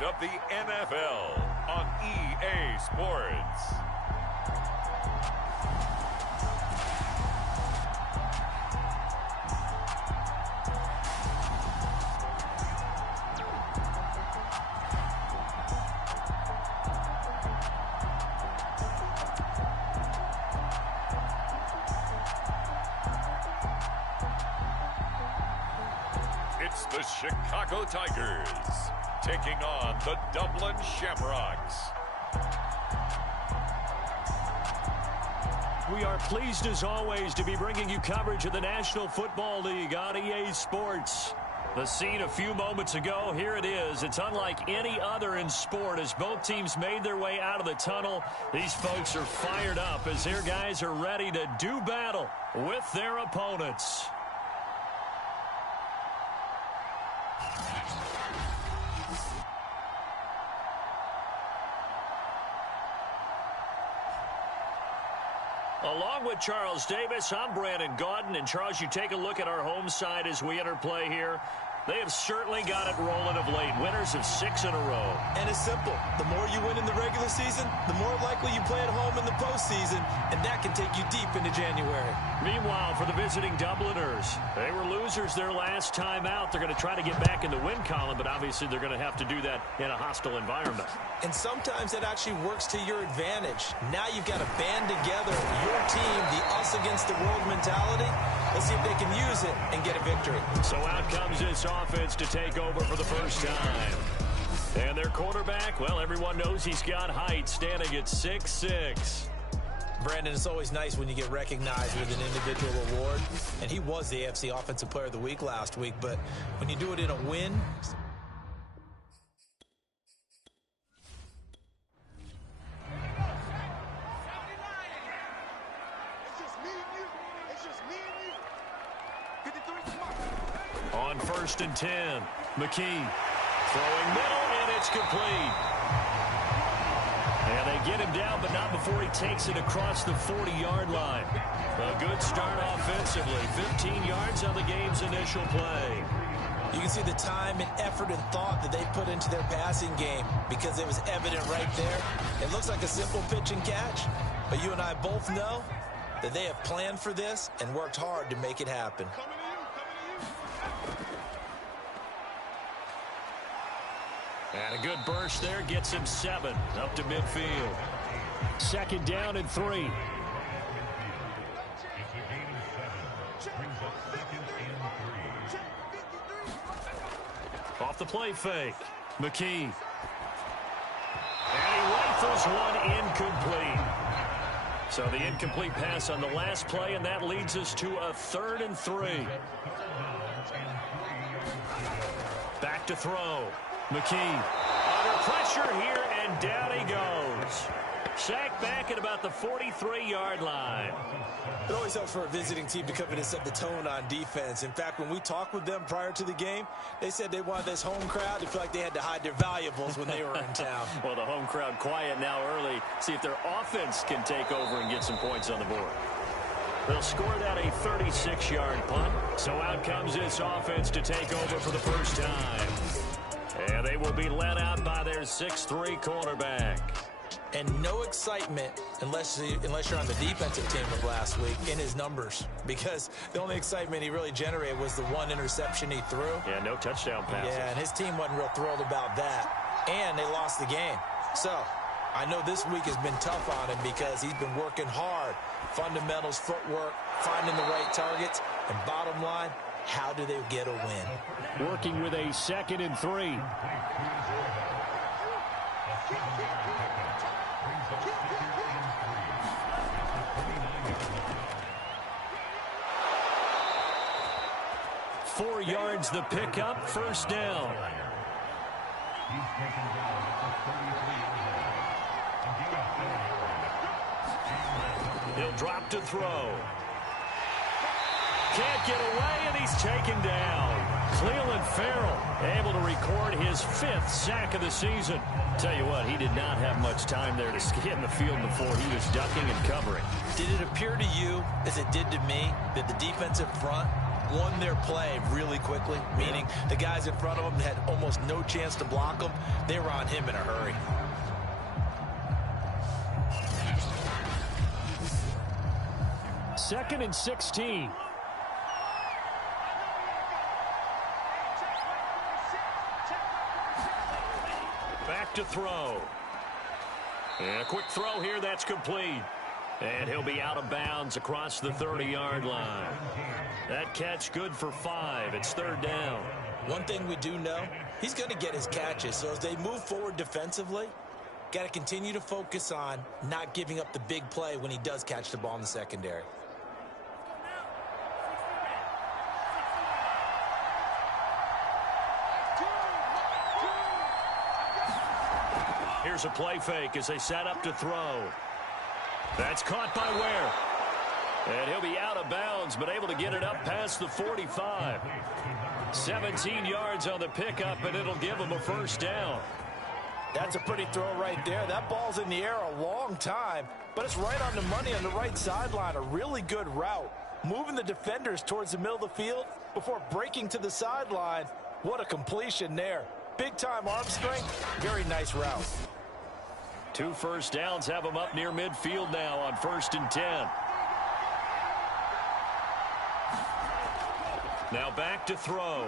best of the NFL on EA Sports. It's the Chicago Tigers taking on the Dublin Shamrocks. We are pleased as always to be bringing you coverage of the National Football League on EA Sports. The scene a few moments ago, here it is. It's unlike any other in sport as both teams made their way out of the tunnel. These folks are fired up as their guys are ready to do battle with their opponents. Along with Charles Davis, I'm Brandon Gaudin. And Charles, you take a look at our home side as we enter play here. They have certainly got it rolling of late. Winners of 6 in a row. And it's simple. The more you win in the regular season, the more likely you play at home in the postseason, and that can take you deep into January. Meanwhile, for the visiting Dubliners, they were losers their last time out. They're going to try to get back in the win column, but obviously they're going to have to do that in a hostile environment. And sometimes that actually works to your advantage. Now you've got to band together your team, the us against the world mentality. Let's see if they can use it and get a victory. So out comes this offense to take over for the first time. And their quarterback, well, everyone knows he's got height, standing at 6'6". Brandon, it's always nice when you get recognized with an individual award. And he was the AFC Offensive Player of the Week last week. But when you do it in a win... On 1st and 10, McKee throwing middle, and it's complete. And they get him down, but not before he takes it across the 40-yard line. A good start offensively. 15 yards on the game's initial play. You can see the time and effort and thought that they put into their passing game because it was evident right there. It looks like a simple pitch and catch, but you and I both know that they have planned for this and worked hard to make it happen. And a good burst there gets him 7 up to midfield. 2nd down and 3. Off the play fake. McKee. And he rifles one incomplete. So the incomplete pass on the last play, and that leads us to a 3rd and 3. Back to throw. McKee under pressure here, and down he goes. Sacked back at about the 43-yard line. It always helps for a visiting team to come in and set the tone on defense. In fact, when we talked with them prior to the game, they said they wanted this home crowd to feel like they had to hide their valuables when they were in town. Well, the home crowd quiet now early. See if their offense can take over and get some points on the board. They'll score that a 36-yard punt. So out comes this offense to take over for the first time. And they will be led out by their 6'3" quarterback. And no excitement unless you're on the defensive team of last week in his numbers. Because the only excitement he really generated was the one interception he threw. Yeah, no touchdown passes. Yeah, and his team wasn't real thrilled about that. And they lost the game. So I know this week has been tough on him because he's been working hard. Fundamentals, footwork, finding the right targets. And bottom line, how do they get a win? Working with a 2nd and 3. Four yards the pickup, first down. He'll drop to throw. Can't get away, and he's taken down. Cleveland Farrell able to record his 5th sack of the season. Tell you what, he did not have much time there to scan the field before he was ducking and covering. Did it appear to you, as it did to me, that the defensive front won their play really quickly, meaning the guys in front of them had almost no chance to block him. They were on him in a hurry. Second and 16. Back to throw. And a quick throw here, that's complete. And he'll be out of bounds across the 30-yard line. That catch good for 5. It's third down. One thing we do know, he's going to get his catches. So as they move forward defensively, got to continue to focus on not giving up the big play when he does catch the ball in the secondary. Here's a play fake as they set up to throw. That's caught by Ware. And he'll be out of bounds, but able to get it up past the 45. 17 yards on the pickup, and it'll give him a first down. That's a pretty throw right there. That ball's in the air a long time, but it's right on the money on the right sideline. A really good route. Moving the defenders towards the middle of the field before breaking to the sideline. What a completion there. Big-time arm strength. Very nice route. 2 first downs have him up near midfield now on 1st and 10. Now back to throw.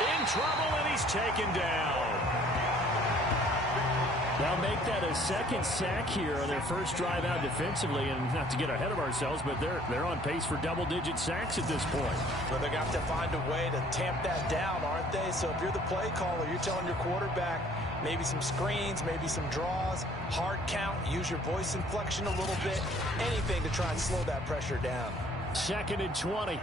In trouble, and he's taken down. They'll make that a second sack here on their first drive out defensively, and not to get ahead of ourselves, but they're on pace for double-digit sacks at this point. Well, they're going to have to find a way to tamp that down, aren't they? So if you're the play caller, you're telling your quarterback maybe some screens, maybe some draws, hard count, use your voice inflection a little bit, anything to try and slow that pressure down. 2nd and 20.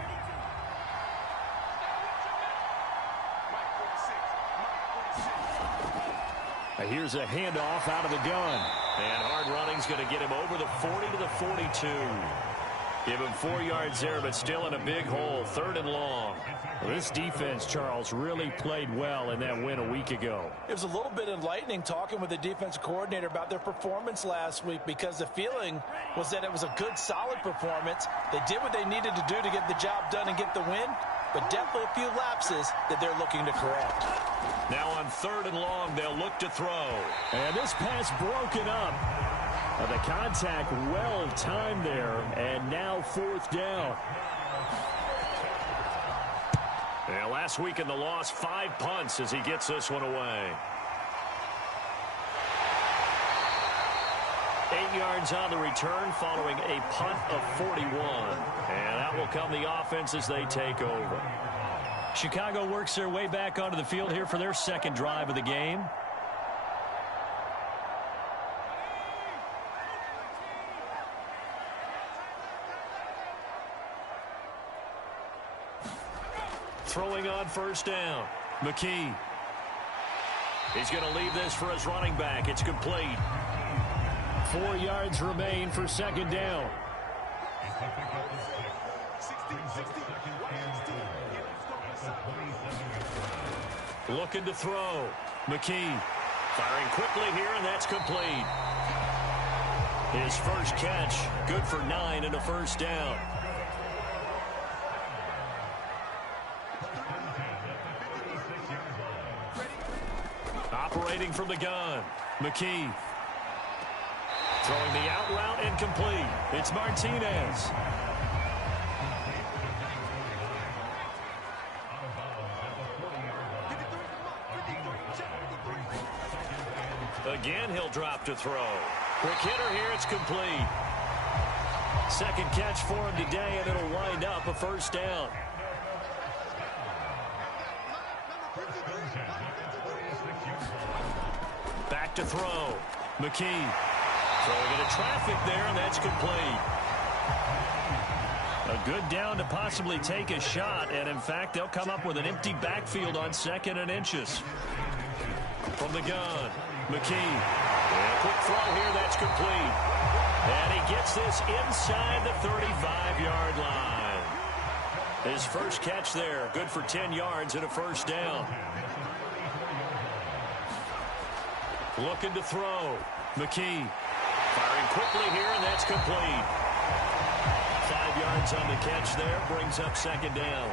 Here's a handoff out of the gun. And hard running's going to get him over the 40 to the 42. Give him 4 yards there, but still in a big hole. 3rd and long. Well, this defense, Charles, really played well in that win a week ago. It was a little bit enlightening talking with the defensive coordinator about their performance last week, because the feeling was that it was a good, solid performance. They did what they needed to do to get the job done and get the win, but definitely a few lapses that they're looking to correct. Now on 3rd and long, they'll look to throw. And this pass broken up. The contact well timed there, and now 4th down. And last week in the loss, 5 punts as he gets this one away. 8 yards on the return following a punt of 41. And that will come the offense as they take over. Chicago works their way back onto the field here for their second drive of the game. Throwing on 1st down. McKee. He's going to leave this for his running back. It's complete. 4 yards remain for 2nd down. Looking to throw. McKee firing quickly here, and that's complete. His first catch, good for 9 and a first down. Operating from the gun. McKee. Throwing the out route incomplete. It's Martinez. Again, he'll drop to throw. Quick hitter here, it's complete. Second catch for him today, and it'll wind up a first down. Back to throw. McKee throwing into traffic there, and that's complete. A good down to possibly take a shot, and in fact, they'll come up with an empty backfield on 2nd and inches. From the gun, McKee. And a quick throw here, that's complete. And he gets this inside the 35-yard line. His first catch there, good for 10 yards and a first down. Looking to throw. McKee firing quickly here, and that's complete. 5 yards yards on the catch there. Brings up second down.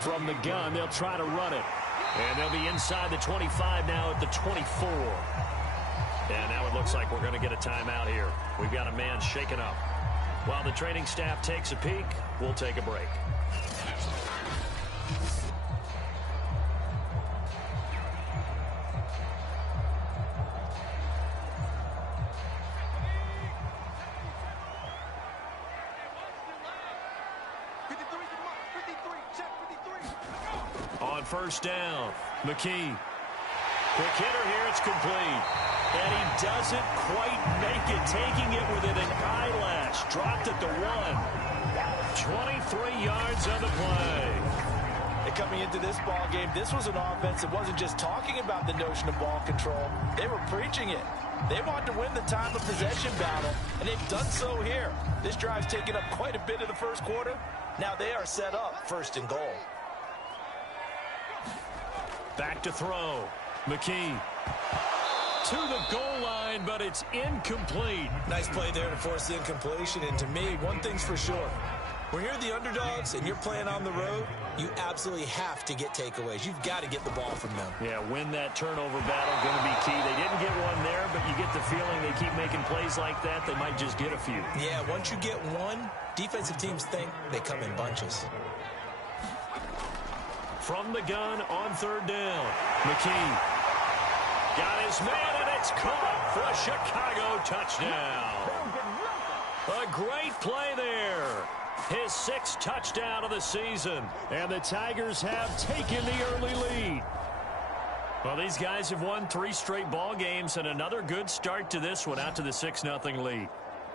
From the gun, they'll try to run it. And they'll be inside the 25 now at the 24. And now it looks like we're going to get a timeout here. We've got a man shaken up. While the training staff takes a peek, we'll take a break. On first down, McKee. Quick hitter here, it's complete. And he doesn't quite make it, taking it within an eyelash. Dropped at the 1. 23 yards on the play. And coming into this ball game, this was an offense that wasn't just talking about the notion of ball control. They were preaching it. They want to win the time of possession battle, and they've done so here. This drive's taken up quite a bit of the first quarter. Now they are set up first and goal. Back to throw. McKee to the goal line, but it's incomplete. Nice play there to force the incompletion. And to me, one thing's for sure. When you're the underdogs and you're playing on the road, you absolutely have to get takeaways. You've got to get the ball from them. Yeah, win that turnover battle, going to be key. They didn't get one there, but you get the feeling they keep making plays like that, they might just get a few. Yeah, once you get one, defensive teams think they come in bunches. From the gun on third down, McKee got his man, and it's caught for a Chicago touchdown. A great play there. His 6th touchdown of the season. And the Tigers have taken the early lead. Well, these guys have won 3 straight ball games, and another good start to this one, out to the 6-0 lead.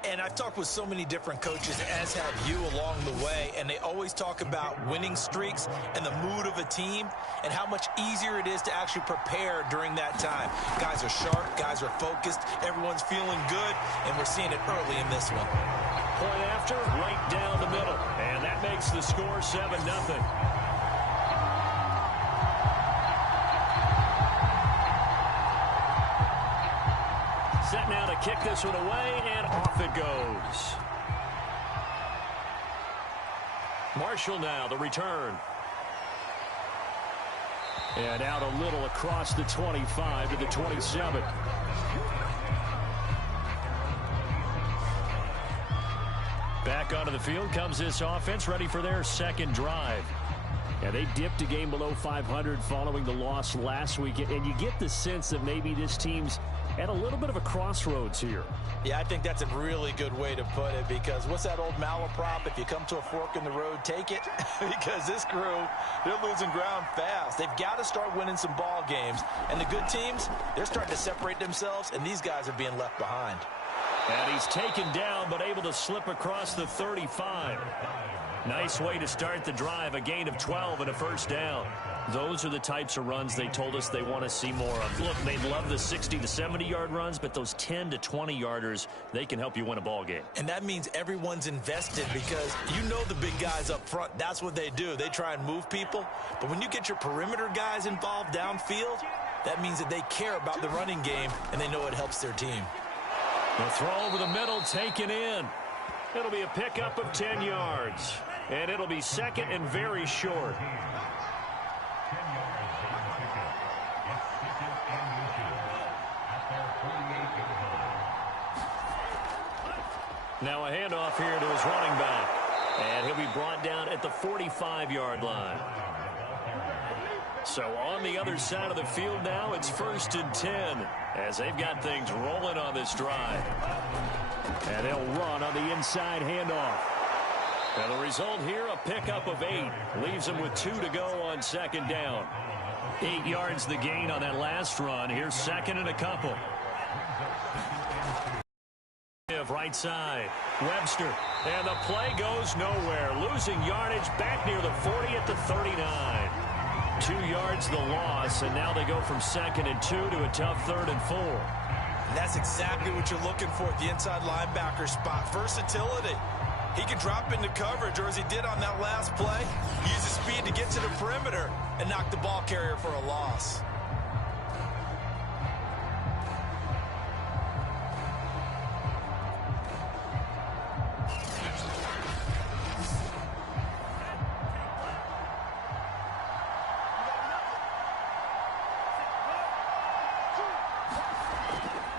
And I've talked with so many different coaches, as have you along the way, and they always talk about winning streaks and the mood of a team and how much easier it is to actually prepare during that time. Guys are sharp, guys are focused, everyone's feeling good, and we're seeing it early in this one. Point after, right down the middle, and that makes the score 7-0. Set now to kick this one away, and off it goes. Marshall now, the return. And out a little across the 25 to the 27. Back onto the field comes this offense, ready for their second drive. And they dipped a game below 500 following the loss last week. And you get the sense that maybe this team's at a little bit of a crossroads here. Yeah, I think that's a really good way to put it, because what's that old malaprop? If you come to a fork in the road, take it. Because this crew, they're losing ground fast. They've got to start winning some ball games. And the good teams, they're starting to separate themselves, and these guys are being left behind. And he's taken down, but able to slip across the 35. Nice way to start the drive, a gain of 12 and a first down. Those are the types of runs they told us they want to see more of. Look, they love the 60 to 70-yard runs, but those 10 to 20-yarders, they can help you win a ball game. And that means everyone's invested, because you know the big guys up front, that's what they do. They try and move people. But when you get your perimeter guys involved downfield, that means that they care about the running game, and they know it helps their team. The throw over the middle taken in. It'll be a pickup of 10 yards. And it'll be second and very short. Now a handoff here to his running back. And he'll be brought down at the 45-yard line. So on the other side of the field now, it's 1st and 10 as they've got things rolling on this drive. And they'll run on the inside handoff. And the result here, a pickup of 8. Leaves them with 2 to go on second down. 8 yards the gain on that last run. Here's second and a couple. Right side, Webster. And the play goes nowhere. Losing yardage back near the 40 at the 39. 2 yards the loss, and now they go from 2nd and 2 to a tough 3rd and 4. And that's exactly what you're looking for at the inside linebacker spot. Versatility. He can drop into coverage, or as he did on that last play, use his speed to get to the perimeter and knock the ball carrier for a loss.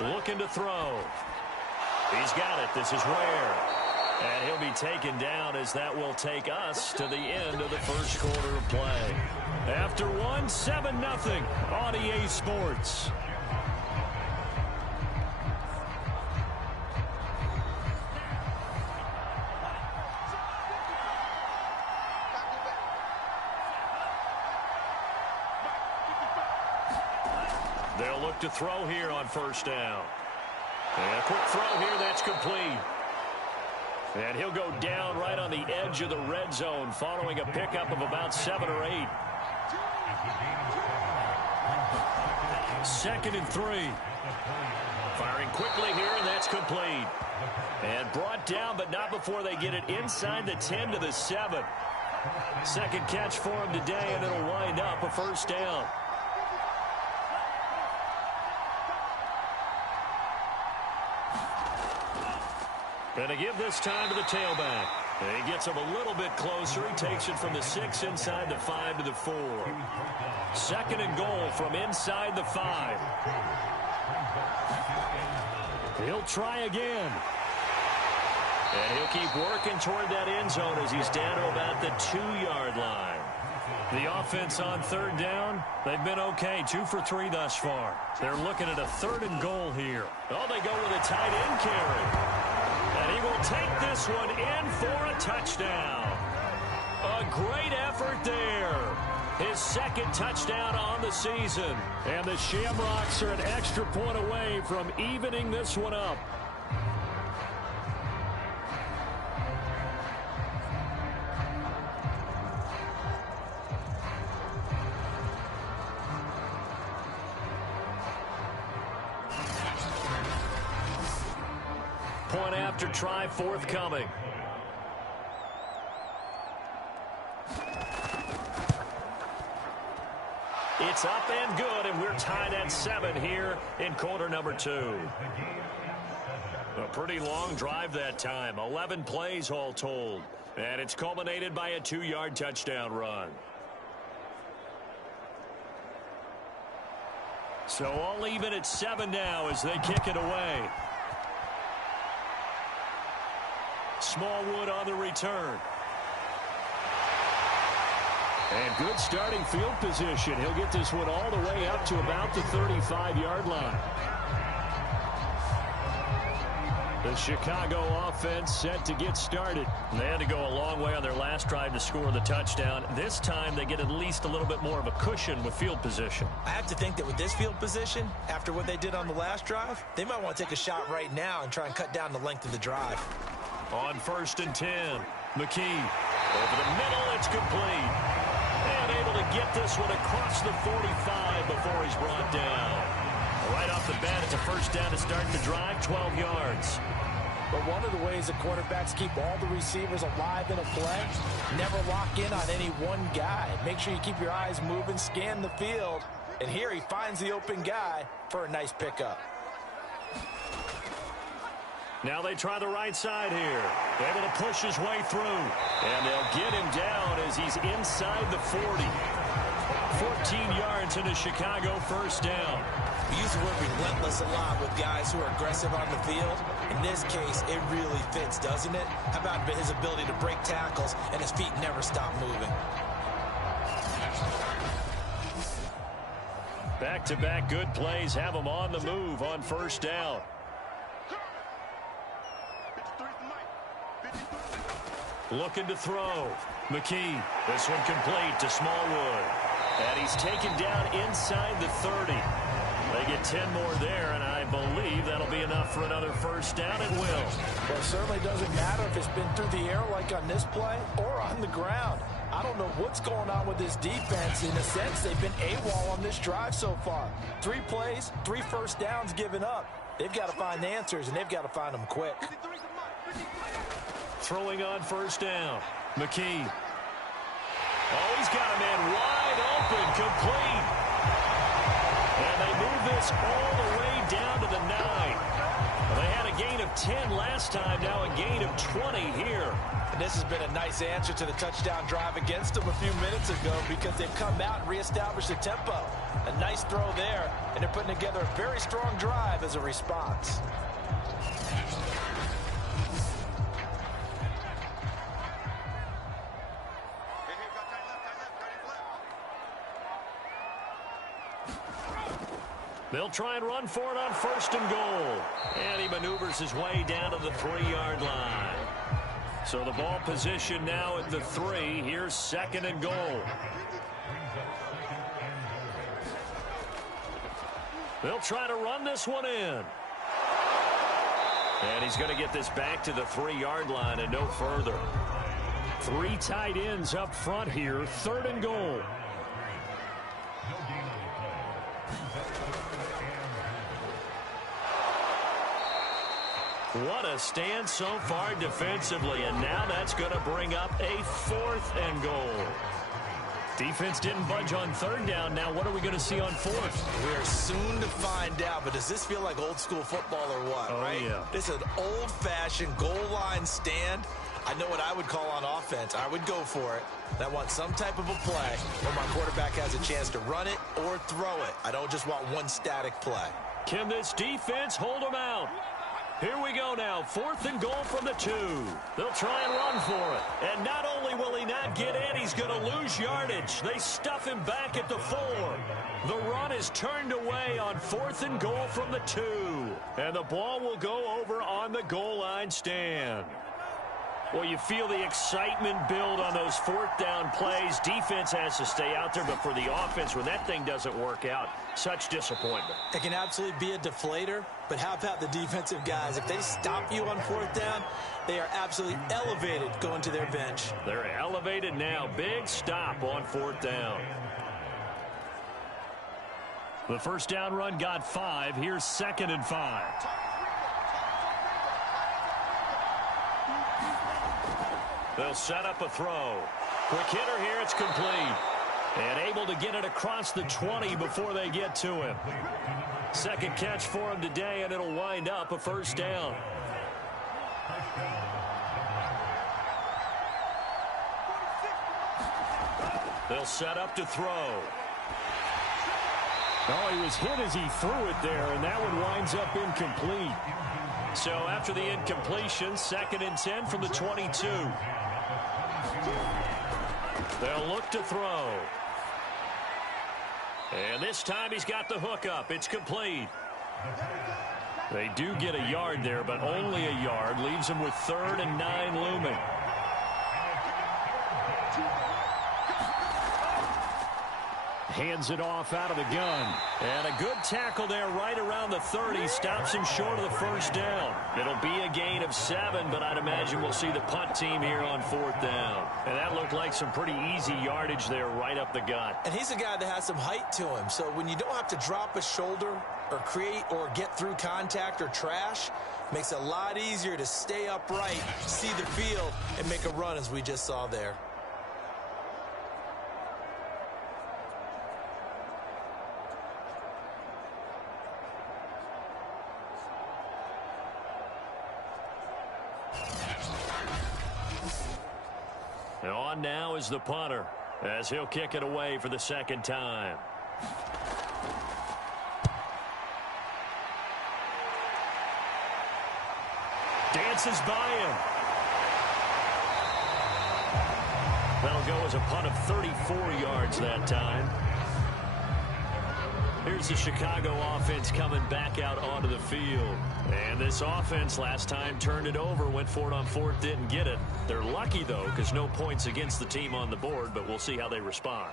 Looking to throw. He's got it. This is Ware. And he'll be taken down as that will take us to the end of the first quarter of play. After one, 7-0 on EA Sports. They'll look to throw here on first down. And a quick throw here, that's complete. And he'll go down right on the edge of the red zone following a pickup of about 7 or 8. 2nd and 3. Firing quickly here, and that's complete. And brought down, but not before they get it inside the 10 to the 7. Second catch for him today, and it'll wind up a first down. And to give this time to the tailback. And he gets him a little bit closer. He takes it from the 6 inside the 5 to the 4. 2nd and goal from inside the 5. He'll try again. And he'll keep working toward that end zone as he's down to about the 2-yard line. The offense on 3rd down, they've been okay. 2 for 3 thus far. They're looking at a 3rd and goal here. Oh, they go with a tight end carry. And he will take this one in for a touchdown. A great effort there. His 2nd touchdown on the season. And the Shamrocks are an extra point away from evening this one up. Point after try forthcoming. It's up and good, and we're tied at 7 here in quarter number 2. A pretty long drive that time. 11 plays all told. And it's culminated by a 2-yard touchdown run. So all even at 7 now as they kick it away. Smallwood on the return. And good starting field position. He'll get this one all the way up to about the 35-yard line. The Chicago offense set to get started. They had to go a long way on their last drive to score the touchdown. This time they get at least a little bit more of a cushion with field position. I have to think that with this field position, after what they did on the last drive, they might want to take a shot right now and try and cut down the length of the drive. On 1st and 10, McKee. Over the middle, it's complete. And able to get this one across the 45 before he's brought down. Right off the bat, it's a first down to start the drive, 12 yards. But one of the ways that quarterbacks keep all the receivers alive in a play, never lock in on any one guy. Make sure you keep your eyes moving, scan the field. And here he finds the open guy for a nice pickup. Now they try the right side here. Able to push his way through. And they'll get him down as he's inside the 40. 14 yards into Chicago, first down. We use the word relentless a lot with guys who are aggressive on the field. In this case, it really fits, doesn't it? How about his ability to break tackles and his feet never stop moving? Back-to-back good plays have him on the move on first down. Looking to throw. McKee. This one complete to Smallwood. And he's taken down inside the 30. They get 10 more there, and I believe that'll be enough for another first down. It will. Well, it certainly doesn't matter if it's been through the air like on this play or on the ground. I don't know what's going on with this defense. In a sense, they've been AWOL on this drive so far. 3 plays, 3 first downs given up. They've got to find answers, and they've got to find them quick. Throwing on first down. McKee. Oh, he's got a man wide open, complete. And they move this all the way down to the 9. Well, they had a gain of 10 last time, now a gain of 20 here. And this has been a nice answer to the touchdown drive against them a few minutes ago because they've come out and reestablished the tempo. A nice throw there, and they're putting together a very strong drive as a response. They'll try and run for it on 1st and goal. And he maneuvers his way down to the 3-yard line. So the ball position now at the 3. Here's 2nd and goal. They'll try to run this one in. And he's going to get this back to the 3-yard line and no further. 3 tight ends up front here. 3rd and goal. What a stand so far defensively, and now that's going to bring up a 4th and goal. Defense didn't budge on 3rd down. Now what are we going to see on 4th? We are soon to find out, but does this feel like old school football or what? Oh, right? Yeah. This is an old-fashioned goal line stand. I know what I would call on offense. I would go for it. And I want some type of a play where my quarterback has a chance to run it or throw it. I don't just want one static play. Can this defense hold them out? Here we go now, 4th and goal from the 2. They'll try and run for it. And not only will he not get in, he's going to lose yardage. They stuff him back at the 4. The run is turned away on 4th and goal from the 2. And the ball will go over on the goal line stand. Well, you feel the excitement build on those 4th down plays. Defense has to stay out there, but for the offense, when that thing doesn't work out, such disappointment. It can absolutely be a deflator, but how about the defensive guys? If they stop you on 4th down, they are absolutely elevated going to their bench. They're elevated now. Big stop on 4th down. The 1st down run got 5. Here's 2nd and 5. They'll set up a throw. Quick hitter here. It's complete. And able to get it across the 20 before they get to him. 2nd catch for him today, and it'll wind up a 1st down. They'll set up to throw. Oh, he was hit as he threw it there, and that one winds up incomplete. So after the incompletion, 2nd and 10 from the 22. They'll look to throw. And this time he's got the hook up. It's complete. They do get a yard there, but only a yard. Leaves them with 3rd and 9 looming. Hands it off out of the gun. And a good tackle there right around the 30. Stops him short of the 1st down. It'll be a gain of 7, but I'd imagine we'll see the punt team here on 4th down. And that looked like some pretty easy yardage there right up the gut. And he's a guy that has some height to him. So when you don't have to drop a shoulder or create or get through contact or trash, makes it a lot easier to stay upright, see the field, and make a run as we just saw there. On now is the punter, as he'll kick it away for the 2nd time. Dances by him. That'll go as a punt of 34 yards that time. Here's the Chicago offense coming back out onto the field. And this offense last time turned it over, went for it on 4th, didn't get it. They're lucky, though, because no points against the team on the board, but we'll see how they respond.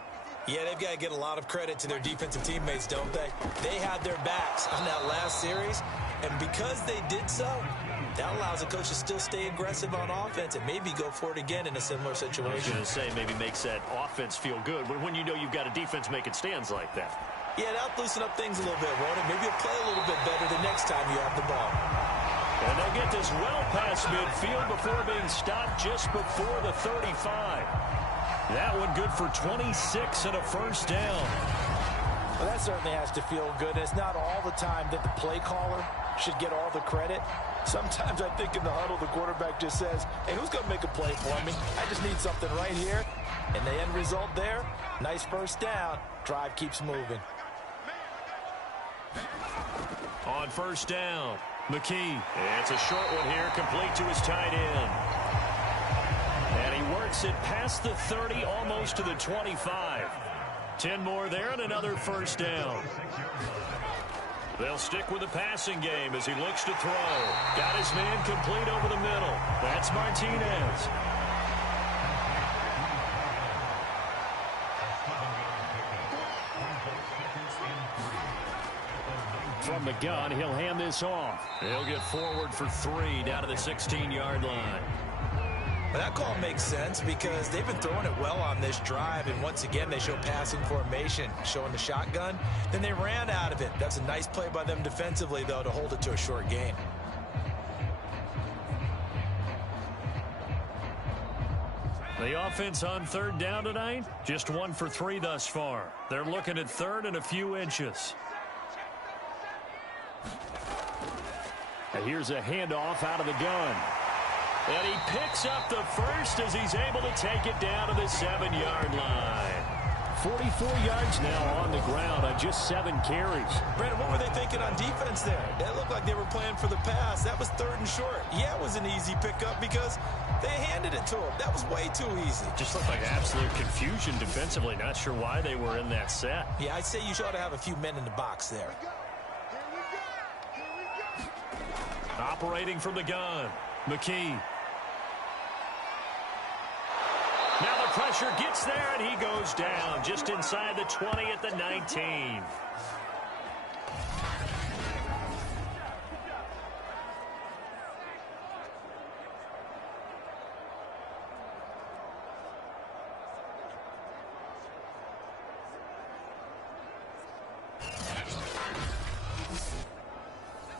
Yeah, they've got to get a lot of credit to their defensive teammates, don't they? They had their backs on that last series, and because they did so, that allows the coach to still stay aggressive on offense and maybe go for it again in a similar situation. I was going to say, maybe makes that offense feel good, but when you know you've got a defense making stands like that. Yeah, that'll loosen up things a little bit, Ronan. Maybe you'll play a little bit better the next time you have the ball. And they'll get this well past midfield before being stopped just before the 35. That one good for 26 and a 1st down. Well, that certainly has to feel good. It's not all the time that the play caller should get all the credit. Sometimes I think in the huddle, the quarterback just says, hey, who's going to make a play for me? I just need something right here. And the end result there, nice first down. Drive keeps moving. On first down, McKee. It's a short one here, complete to his tight end. And he works it past the 30, almost to the 25. 10 more there and another first down. They'll stick with the passing game as he looks to throw. Got his man complete over the middle. That's Martinez. From the gun, he'll hand this off. He'll get forward for 3 down to the 16-yard line. That call makes sense because they've been throwing it well on this drive, and once again they show passing formation, showing the shotgun. Then they ran out of it. That's a nice play by them defensively, though, to hold it to a short gain. The offense on third down tonight, just 1 for 3 thus far. They're looking at third and a few inches. And here's a handoff out of the gun. And he picks up the first as he's able to take it down to the 7-yard line. 44 yards now on the ground on just 7 carries. Brandon, what were they thinking on defense there? That looked like they were playing for the pass. That was third and short. Yeah, it was an easy pickup because they handed it to him. That was way too easy. Just looked like absolute confusion defensively. Not sure why they were in that set. Yeah, I'd say you ought to have a few men in the box there. Operating from the gun, McKee. Now the pressure gets there, and he goes down just inside the 20 at the 19.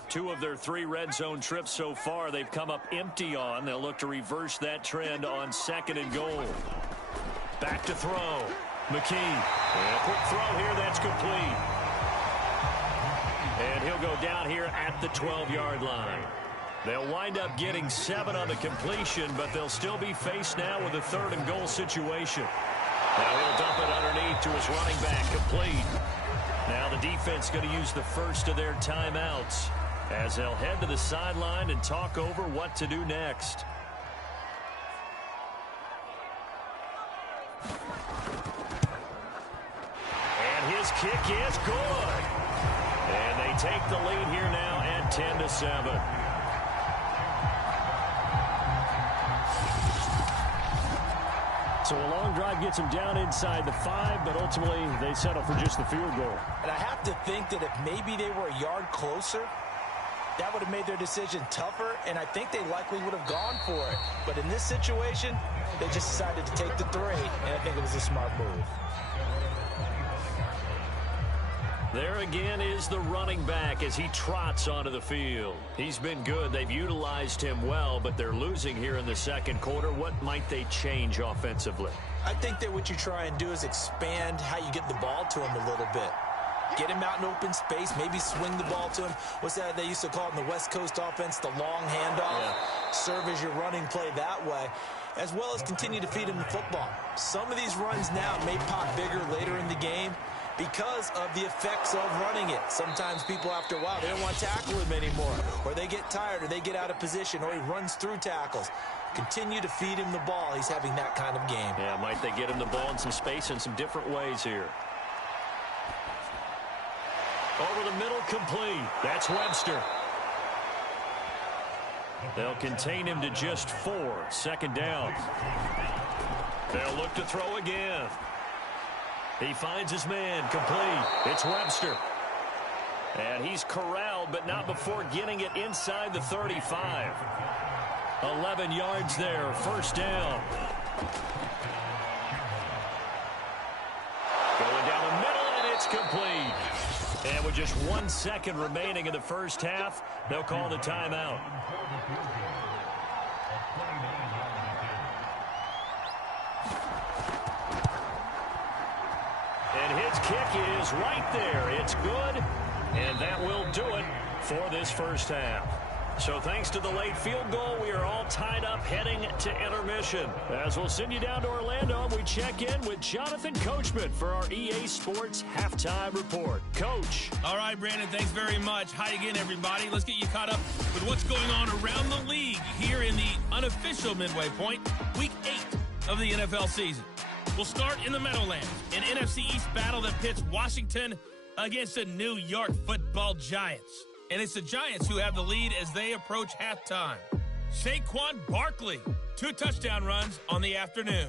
Two of their 3 red zone trips so far, they've come up empty on. They'll look to reverse that trend on 2nd and goal. Back to throw. McKee. And a quick throw here, that's complete. And he'll go down here at the 12-yard line. They'll wind up getting 7 on the completion, but they'll still be faced now with a 3rd and goal situation. Now he'll dump it underneath to his running back, complete. Now the defense going to use the first of their timeouts as they'll head to the sideline and talk over what to do next. And his kick is good. And they take the lead here now at 10-7. So a long drive gets them down inside the 5, but ultimately they settle for just the field goal. And I have to think that if maybe they were a yard closer, that would have made their decision tougher, and I think they likely would have gone for it. But in this situation, they just decided to take the 3, and I think it was a smart move. There again is the running back as he trots onto the field. He's been good. They've utilized him well, but they're losing here in the 2nd quarter. What might they change offensively? I think that what you try and do is expand how you get the ball to him a little bit. Get him out in open space, maybe swing the ball to him. What's that they used to call it in the West Coast offense, the long handoff? Yeah. Serve as your running play that way, as well as continue to feed him the football. Some of these runs now may pop bigger later in the game because of the effects of running it. Sometimes people, after a while, they don't want to tackle him anymore, or they get tired, or they get out of position, or he runs through tackles. Continue to feed him the ball. He's having that kind of game. Yeah, might they get him the ball in some space in some different ways here. Over the middle, complete. That's Webster. They'll contain him to just 4. 2nd down. They'll look to throw again. He finds his man, complete. It's Webster. And he's corralled, but not before getting it inside the 35. 11 yards there, 1st down. Going down the middle, and it's complete. And with just 1 second remaining in the first half, they'll call the timeout. And his kick is right there. It's good, and that will do it for this first half. So thanks to the late field goal, we are all tied up heading to intermission. As we'll send you down to Orlando, we check in with Jonathan Coachman for our EA Sports Halftime Report. Coach. All right, Brandon, thanks very much. Hi again, everybody. Let's get you caught up with what's going on around the league here in the unofficial midway point, Week 8 of the NFL season. We'll start in the Meadowlands, an NFC East battle that pits Washington against the New York Football Giants. And it's the Giants who have the lead as they approach halftime. Saquon Barkley, 2 touchdown runs on the afternoon.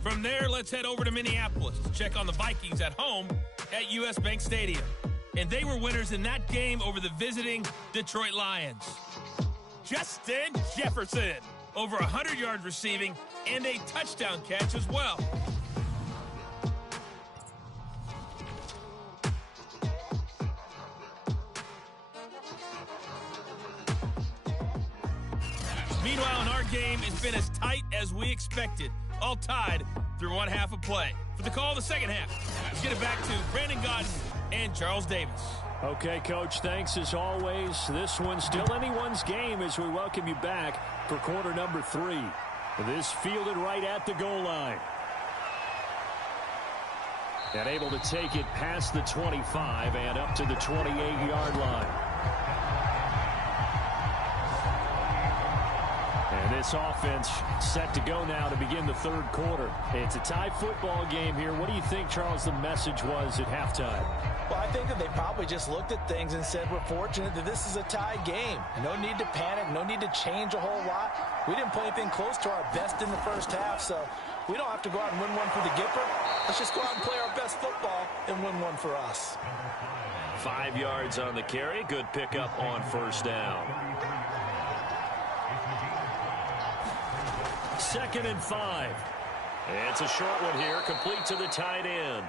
From there, let's head over to Minneapolis to check on the Vikings at home at US Bank Stadium. And they were winners in that game over the visiting Detroit Lions. Justin Jefferson, over 100 yards receiving and a touchdown catch as well. Meanwhile, in our game, it's been as tight as we expected. All tied through one half of play. For the call of the second half, let's get it back to Brandon Godden and Charles Davis. Okay, Coach, thanks as always. This one's still anyone's game as we welcome you back for quarter number 3. This fielded right at the goal line. And able to take it past the 25 and up to the 28-yard line. And this offense set to go now to begin the third quarter. It's a tie football game here. What do you think, Charles, the message was at halftime? Well, I think that they probably just looked at things and said, we're fortunate that this is a tie game. No need to panic, no need to change a whole lot. We didn't play anything close to our best in the first half, so we don't have to go out and win one for the Gipper. Let's just go out and play our best football and win one for us. 5 yards on the carry. Good pickup on first down. 2nd and 5. It's a short one here, complete to the tight end.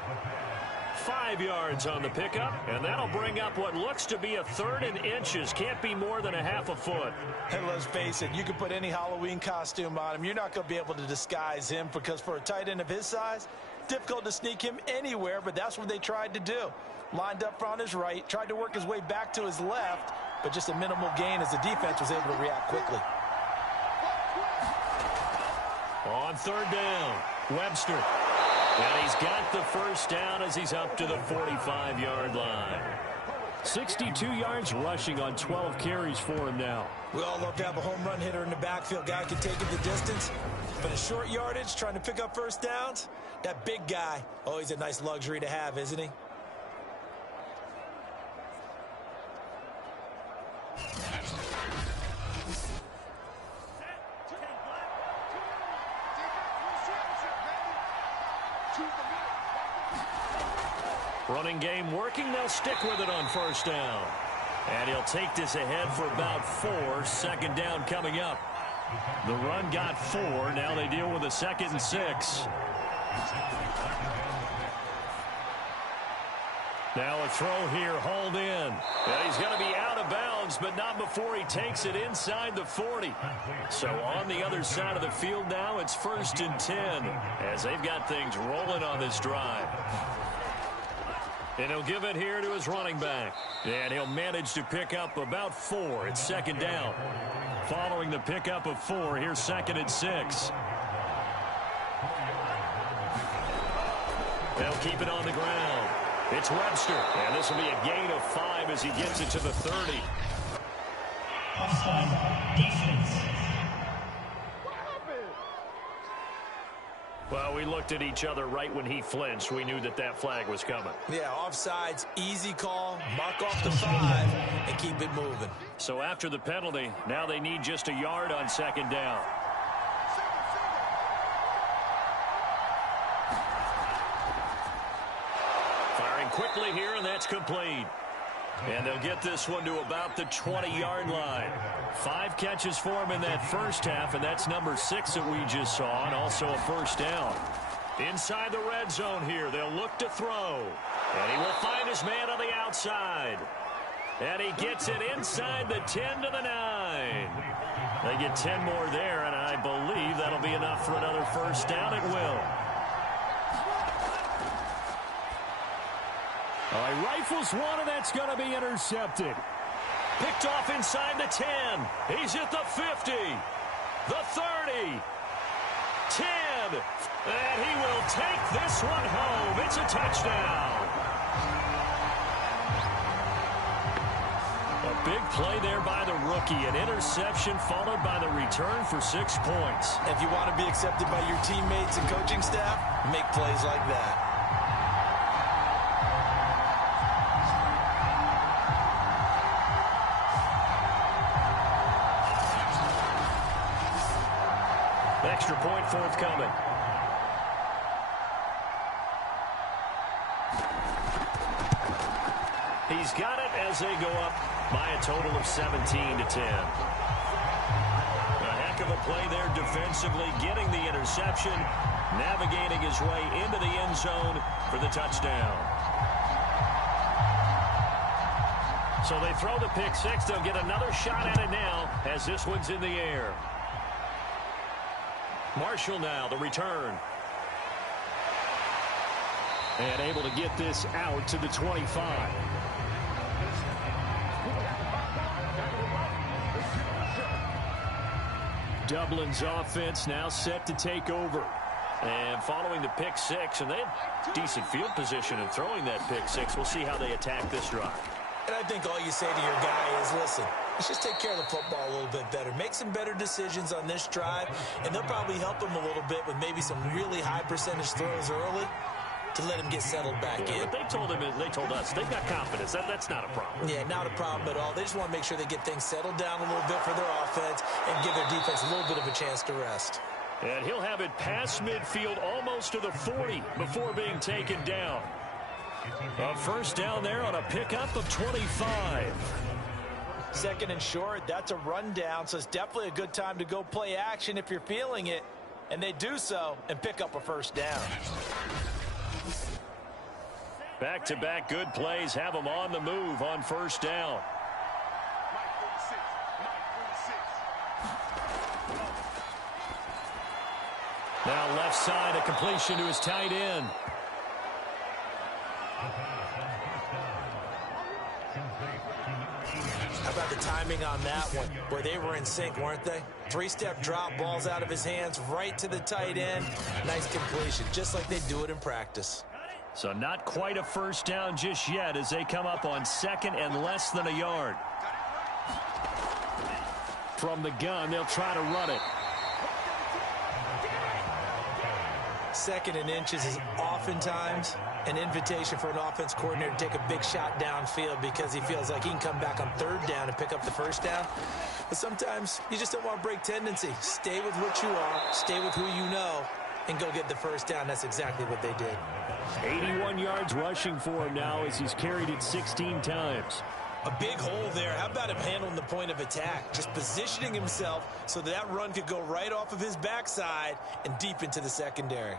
5 yards on the pickup, and that'll bring up what looks to be a 3rd and inches. Can't be more than a half a foot. And let's face it, you can put any Halloween costume on him. You're not going to be able to disguise him because for a tight end of his size, difficult to sneak him anywhere, but that's what they tried to do. Lined up on his right, tried to work his way back to his left, but just a minimal gain as the defense was able to react quickly. On 3rd down, Webster. And he's got the first down as he's up to the 45-yard line. 62 yards rushing on 12 carries for him now. We all love to have a home run hitter in the backfield. Guy can take it the distance. But a short yardage, trying to pick up first downs, that big guy, always a nice luxury to have, isn't he? Running game working. They'll stick with it on first down. And he'll take this ahead for about 4. 2nd down coming up. The run got 4. Now they deal with a 2nd and 6. Now a throw here, hauled in. And he's going to be out of bounds, but not before he takes it inside the 40. So on the other side of the field now, it's 1st and 10 as they've got things rolling on this drive. And he'll give it here to his running back. And he'll manage to pick up about 4. It's 2nd down. Following the pickup of 4, here's 2nd and 6. They'll keep it on the ground. It's Webster. And this will be a gain of 5 as he gets it to the 30. Offside defense. Well, we looked at each other right when he flinched. We knew that that flag was coming. Yeah, offsides, easy call, mark off the 5, and keep it moving. So after the penalty, now they need just a yard on 2nd down. Firing quickly here, and that's complete. And they'll get this one to about the 20-yard line. 5 catches for him in that first half, and that's number 6 that we just saw, and also a first down. Inside the red zone here, they'll look to throw. And he will find his man on the outside. And he gets it inside the 10 to the 9. They get 10 more there, and I believe that'll be enough for another first down. It will. All right, rifles one, and that's going to be intercepted. Picked off inside the 10. He's at the 50. The 30. 10. And he will take this one home. It's a touchdown. A big play there by the rookie. An interception followed by the return for 6 points. If you want to be accepted by your teammates and coaching staff, make plays like that. Extra point forthcoming. He's got it as they go up by a total of 17-10. A heck of a play there defensively, getting the interception, navigating his way into the end zone for the touchdown. So they throw the pick six. They'll get another shot at it now as this one's in the air. Marshall now, the return. And able to get this out to the 25. Dublin's offense now set to take over. And following the pick six, and they had decent field position in throwing that pick six. We'll see how they attack this drive. And I think all you say to your guy is, listen, let's just take care of the football a little bit better. Make some better decisions on this drive, and they'll probably help him a little bit with maybe some really high percentage throws early to let him get settled back in. But they told him, they told us, they've got confidence. That's not a problem. Yeah, not a problem at all. They just want to make sure they get things settled down a little bit for their offense and give their defense a little bit of a chance to rest. And he'll have it past midfield almost to the 40 before being taken down. A first down there on a pickup of 25. Second and short, that's a rundown, so it's definitely a good time to go play action if you're feeling it. And they do so and pick up a first down. Back-to-back good plays have them on the move on first down. Now left side, a completion to his tight end. How about the timing on that one, where they were in sync, weren't they? Three-step drop, balls out of his hands, right to the tight end. Nice completion, just like they do it in practice. So not quite a first down just yet as they come up on second and less than a yard. From the gun, they'll try to run it. Second and inches is oftentimes an invitation for an offense coordinator to take a big shot downfield because he feels like he can come back on third down and pick up the first down. But sometimes you just don't want to break tendency. Stay with what you are, stay with who you know, and go get the first down. That's exactly what they did. 81 yards rushing for him now as he's carried it 16 times. A big hole there. How about him handling the point of attack? Just positioning himself so that run could go right off of his backside and deep into the secondary.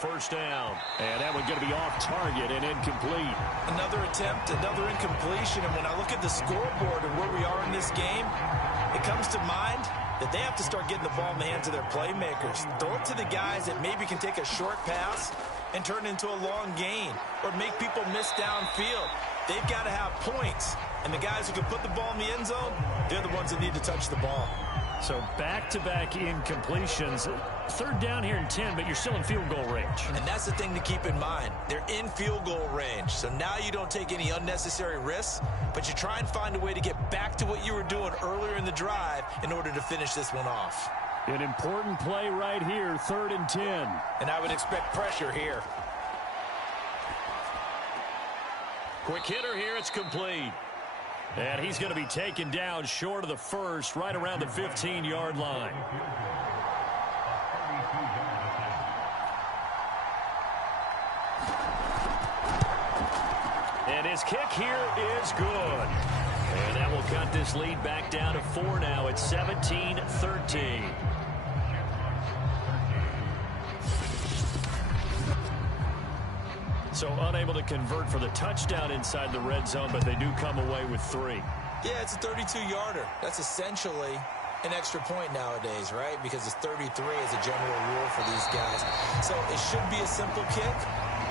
First down, and that one's going to be off target and incomplete. Another attempt, another incompletion, and when I look at the scoreboard and where we are in this game, it comes to mind that they have to start getting the ball in the hands of their playmakers. Throw it to the guys that maybe can take a short pass and turn it into a long gain or make people miss downfield. They've got to have points, and the guys who can put the ball in the end zone, they're the ones that need to touch the ball. So back-to-back incompletions. Third down here in 10, but you're still in field goal range. And that's the thing to keep in mind. They're in field goal range. So now you don't take any unnecessary risks, but you try and find a way to get back to what you were doing earlier in the drive in order to finish this one off. An important play right here, 3rd and 10. And I would expect pressure here. Quick hitter here, it's complete. And he's going to be taken down short of the first, right around the 15-yard line. And his kick here is good. And that will cut this lead back down to 4 now. It's 17-13. So unable to convert for the touchdown inside the red zone, but they do come away with 3. Yeah, it's a 32-yarder. That's essentially an extra point nowadays, right? Because it's 33 as a general rule for these guys. So it should be a simple kick.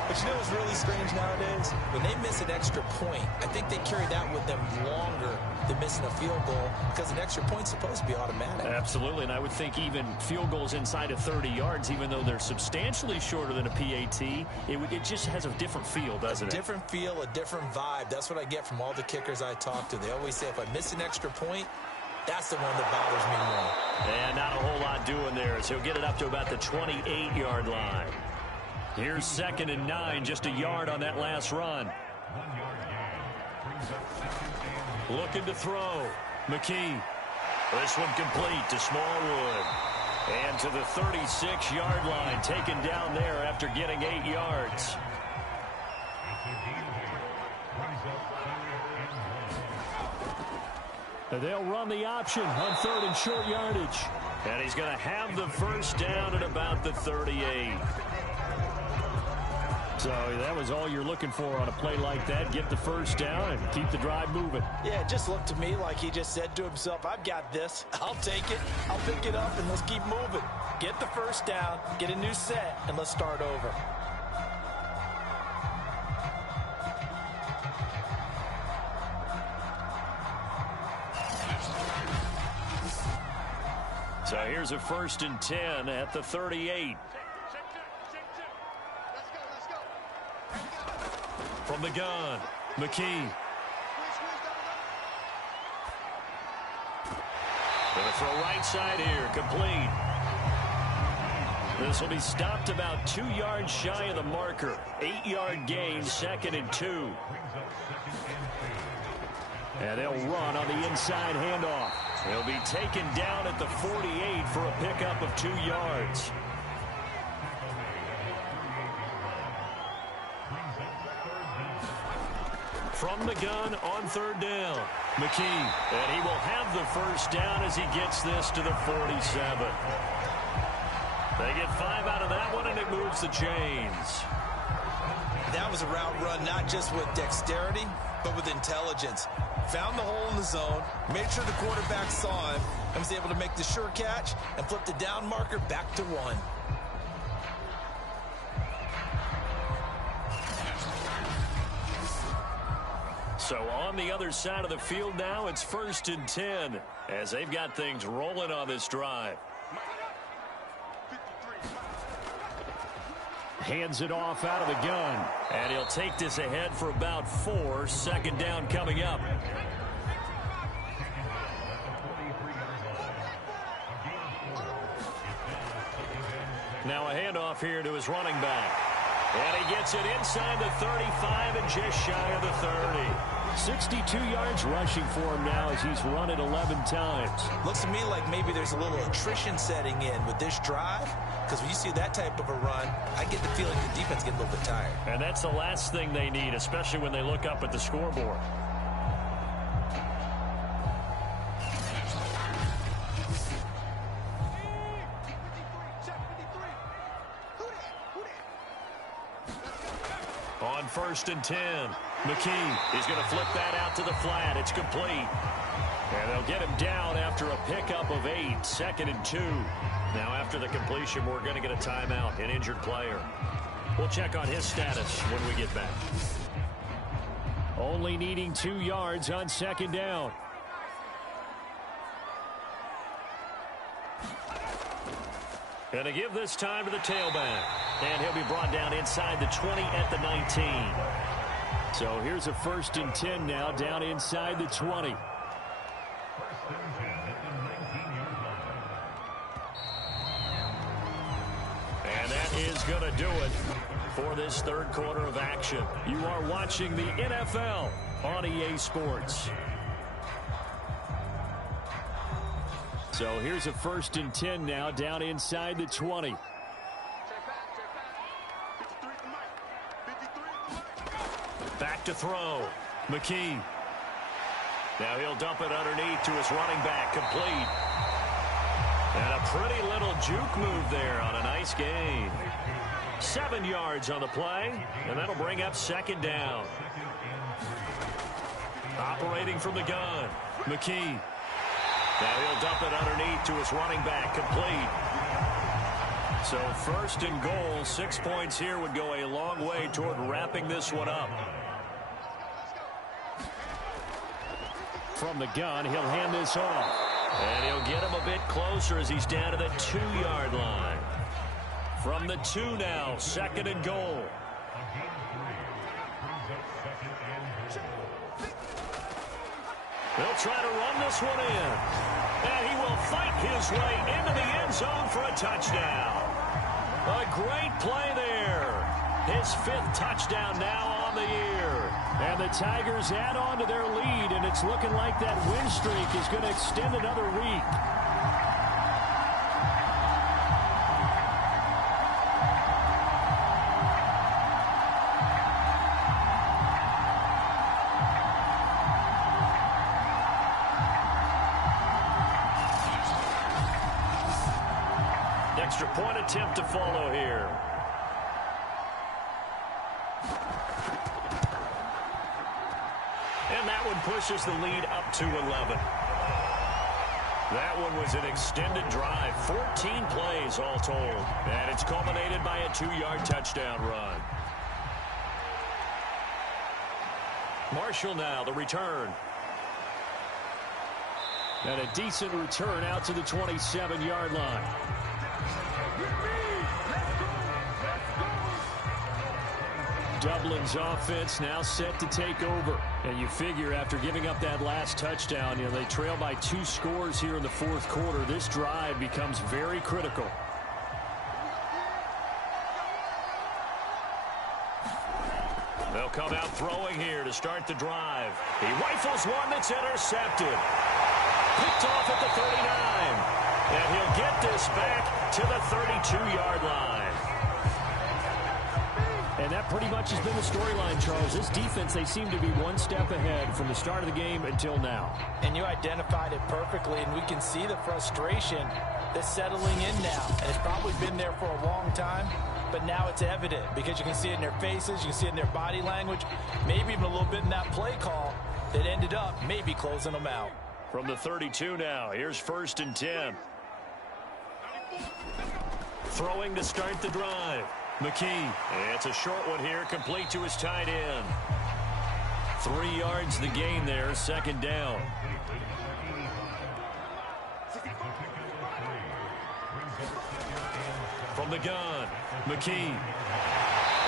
But you know what's really strange nowadays? When they miss an extra point, I think they carry that with them longer than missing a field goal because an extra point's supposed to be automatic. Absolutely, and I would think even field goals inside of 30 yards, even though they're substantially shorter than a PAT, it just has a different feel, doesn't it? A different feel, a different vibe. That's what I get from all the kickers I talk to. They always say if I miss an extra point, that's the one that bothers me more. And not a whole lot doing there, as he'll get it up to about the 28-yard line. Here's 2nd and 9, just a yard on that last run. Looking to throw. McKee. This one complete to Smallwood. And to the 36-yard line, taken down there after getting 8 yards. They'll run the option on 3rd and short yardage. And he's going to have the first down at about the 38. So that was all you're looking for on a play like that. Get the first down and keep the drive moving. Yeah, it just looked to me like he just said to himself, I've got this. I'll take it. I'll pick it up, and let's keep moving. Get the first down, get a new set, and let's start over. So here's a 1st and 10 at the 38. From the gun, McKee. Gonna throw right side here, complete. This will be stopped about 2 yards shy of the marker. 8-yard gain, 2nd and 2. And they'll run on the inside handoff. They'll be taken down at the 48 for a pickup of 2 yards. From the gun on 3rd down, McKee. And he will have the first down as he gets this to the 47. They get 5 out of that one, and it moves the chains. That was a route run not just with dexterity, but with intelligence. Found the hole in the zone, made sure the quarterback saw him, and was able to make the sure catch and flip the down marker back to 1. So on the other side of the field now, it's 1st and 10 as they've got things rolling on this drive. Hands it off out of the gun, and he'll take this ahead for about 4. 2nd down coming up. Now a handoff here to his running back. And he gets it inside the 35 and just shy of the 30. 62 yards rushing for him now as he's run it 11 times. Looks to me like maybe there's a little attrition setting in with this drive, because when you see that type of a run, I get the feeling the defense gets a little bit tired. And that's the last thing they need, especially when they look up at the scoreboard. On 1st and 10, McKee is going to flip that out to the flat. It's complete. And they'll get him down after a pickup of 8. 2nd and 2. Now after the completion, we're going to get a timeout, an injured player. We'll check on his status when we get back. Only needing 2 yards on 2nd down. And to give this time to the tailback. And he'll be brought down inside the 20 at the 19. So here's a 1st and 10 now, down inside the 20. And that is going to do it for this 3rd quarter of action. You are watching the NFL on EA Sports. So here's a 1st and 10 now, down inside the 20. Back to throw. McKee. Now he'll dump it underneath to his running back. Complete. And a pretty little juke move there on a nice gain. 7 yards on the play, and that'll bring up second down. Operating from the gun, McKee. Now he'll dump it underneath to his running back, complete. So first and goal, 6 points here would go a long way toward wrapping this one up. From the gun, he'll hand this off. And he'll get him a bit closer as he's down to the 2-yard line. From the 2 now, second and goal. They'll try to run this one in. And he will fight his way into the end zone for a touchdown. A great play there. His 5th touchdown now on the year. And the Tigers add on to their lead, and it's looking like that win streak is going to extend another week. Extra point attempt to follow here. And that one pushes the lead up to 11. That one was an extended drive, 14 plays all told. And it's culminated by a 2-yard touchdown run. Marshall now, the return. And a decent return out to the 27-yard line. Dublin's offense now set to take over. And you figure after giving up that last touchdown, they trail by 2 scores here in the 4th quarter. This drive becomes very critical. They'll come out throwing here to start the drive. He rifles one that's intercepted. Picked off at the 39. And he'll get this back to the 32-yard line. And that pretty much has been the storyline, Charles. This defense, they seem to be one step ahead from the start of the game until now. And you identified it perfectly, and we can see the frustration that's settling in now. And it's probably been there for a long time, but now it's evident because you can see it in their faces, you can see it in their body language, maybe even a little bit in that play call that ended up maybe closing them out. From the 32 now, here's 1st and 10. Throwing to start the drive. McKee. It's a short one here, complete to his tight end. 3 yards the gain there, second down. From the gun, McKee.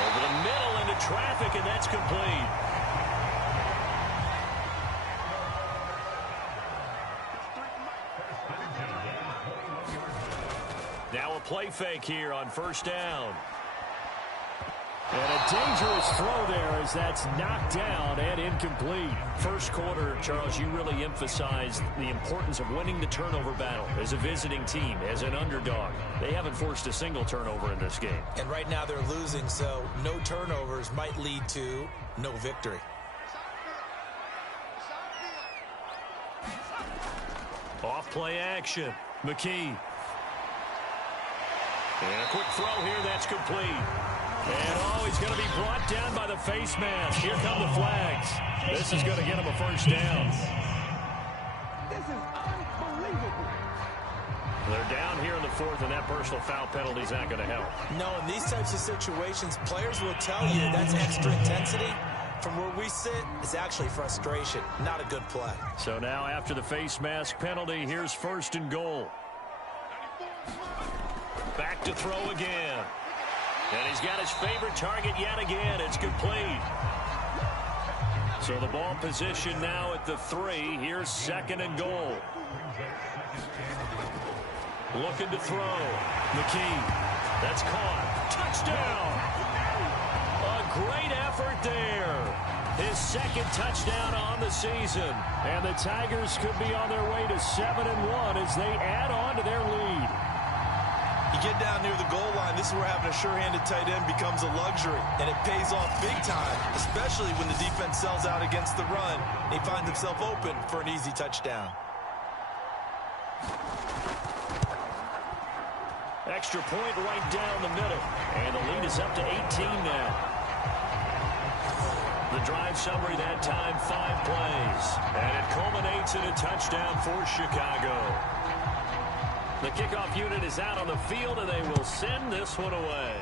Over the middle into traffic, and that's complete. Now a play fake here on 1st down. And a dangerous throw there as that's knocked down and incomplete. First quarter, Charles, you really emphasized the importance of winning the turnover battle as a visiting team, as an underdog. They haven't forced a single turnover in this game. And right now they're losing, so no turnovers might lead to no victory. Off play action. McKee. And a quick throw here, that's complete. And he's going to be brought down by the face mask. Here come the flags. This is going to get him a first down. This is unbelievable. They're down here in the 4th, and that personal foul penalty is not going to help. No, in these types of situations, players will tell you that's extra intensity. From where we sit, it's actually frustration, not a good play. So now after the face mask penalty, here's 1st and goal. Back to throw again. And he's got his favorite target yet again. It's complete. So the ball position now at the 3. Here's 2nd and goal. Looking to throw. McKee. That's caught. Touchdown. A great effort there. His 2nd touchdown on the season. And the Tigers could be on their way to 7-1 as they add on to their lead. You get down near the goal line, this is where having a sure-handed tight end becomes a luxury, and it pays off big time, especially when the defense sells out against the run. He finds himself open for an easy touchdown. Extra point right down the middle. And the lead is up to 18 now. The drive summary that time, 5 plays. And it culminates in a touchdown for Chicago. The kickoff unit is out on the field, and they will send this one away.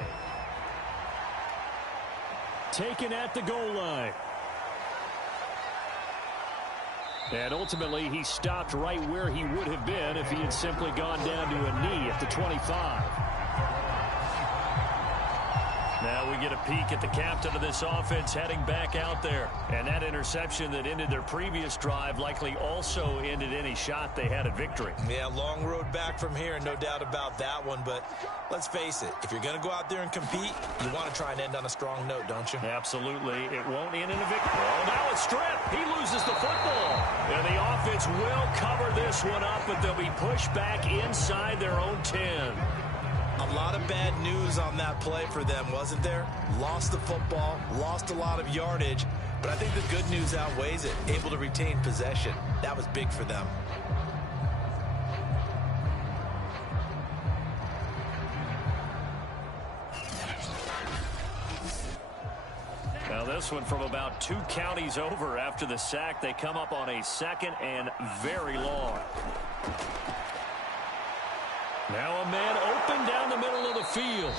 Taken at the goal line. And ultimately, he stopped right where he would have been if he had simply gone down to a knee at the 25. Now we get a peek at the captain of this offense heading back out there. And that interception that ended their previous drive likely also ended any shot they had at victory. Yeah, long road back from here, no doubt about that one. But let's face it, if you're going to go out there and compete, you want to try and end on a strong note, don't you? Absolutely. It won't end in a victory. Oh, now it's stripped. He loses the football. And the offense will cover this one up, but they'll be pushed back inside their own 10. A lot of bad news on that play for them, wasn't there? Lost the football, lost a lot of yardage, but I think the good news outweighs it. Able to retain possession. That was big for them. Now this one from about 2 counties over after the sack. They come up on a 2nd and very long. Now a man open down the middle of the field.